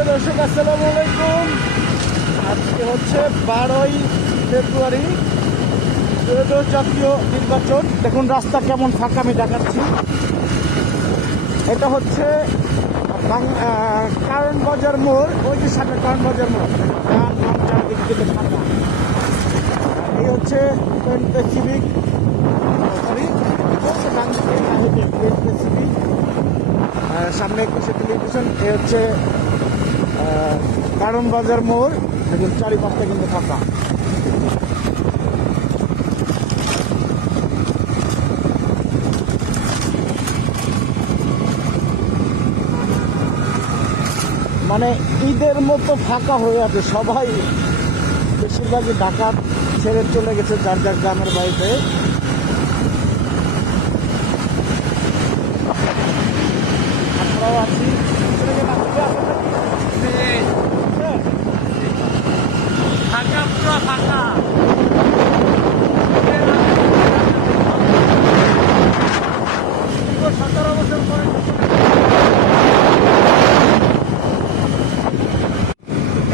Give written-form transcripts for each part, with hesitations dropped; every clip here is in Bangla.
সুপ্রিয় দর্শক, আসসালামু আলাইকুম। আজকে হচ্ছে 12ই ফেব্রুয়ারি, ত্রয়োদশ জাতীয় নির্বাচন। দেখুন রাস্তা কেমন ফাঁকা, আমি দেখাচ্ছি। এটা হচ্ছে কারণ বাজার মোড়, ওই যে সামনে কারণ বাজার মোড়, চারদিক থেকে ফাঁকা। এই হচ্ছে সিভিক, সামনে একুশে টেলিভিশন। এ হচ্ছে কারণ বাজার মোড়। দেখুন চারিপাশটা কিন্তু ফাঁকা। মানে ঈদের মতো ফাঁকা হয়ে আছে, সবাই বেশিরভাগই ঢাকা ছেড়ে চলে গেছে যার যার গ্রামের বাড়িতে। আমরাও আছি, ফাঁকা, পুরো ফাঁকা।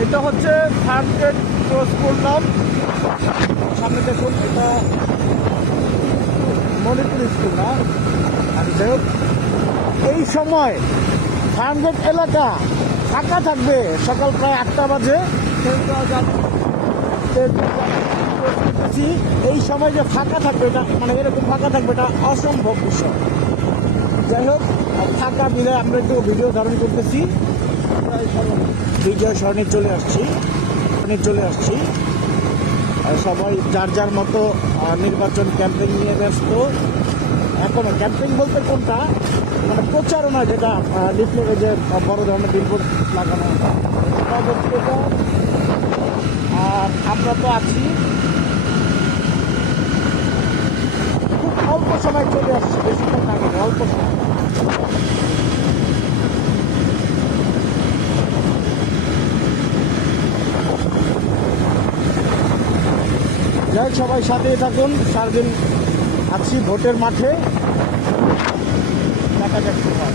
এটা হচ্ছে ফার্মগেট ক্রস করলাম, সামনে দেখুন এটা মণিপুর স্কুল না। আর যাই হোক, এই সময় ফার্মগেট এলাকা ফাঁকা থাকবে সকাল প্রায় 8টা বাজে। এই সময় যে ফাঁকা থাকবে, এটা মানে এরকম ফাঁকা থাকবে, এটা অসম্ভব বিষয়। যাই হোক, ফাঁকা দিলে আমরা একটু ভিডিও ধারণ করতেছি। বিজয় সরণি চলে আসছি। সবাই যার যার মতো নির্বাচন ক্যাম্পেইন নিয়ে ব্যস্ত। এখনো ক্যাম্পেইন বলতে কোনটা, মানে প্রচারণা, যেটা লিফলেটে যে বড় ধরনের বিলবোর্ড লাগানো, আর আমরা তো আছি। খুব অল্প সময় চলে আসছি, বেশিক্ষণ লাগে না, অল্প সময়। যাই, সবাই সাথেই থাকুন। সারাদিন আছি ভোটের মাঠে, দেখা যাক কি হয়।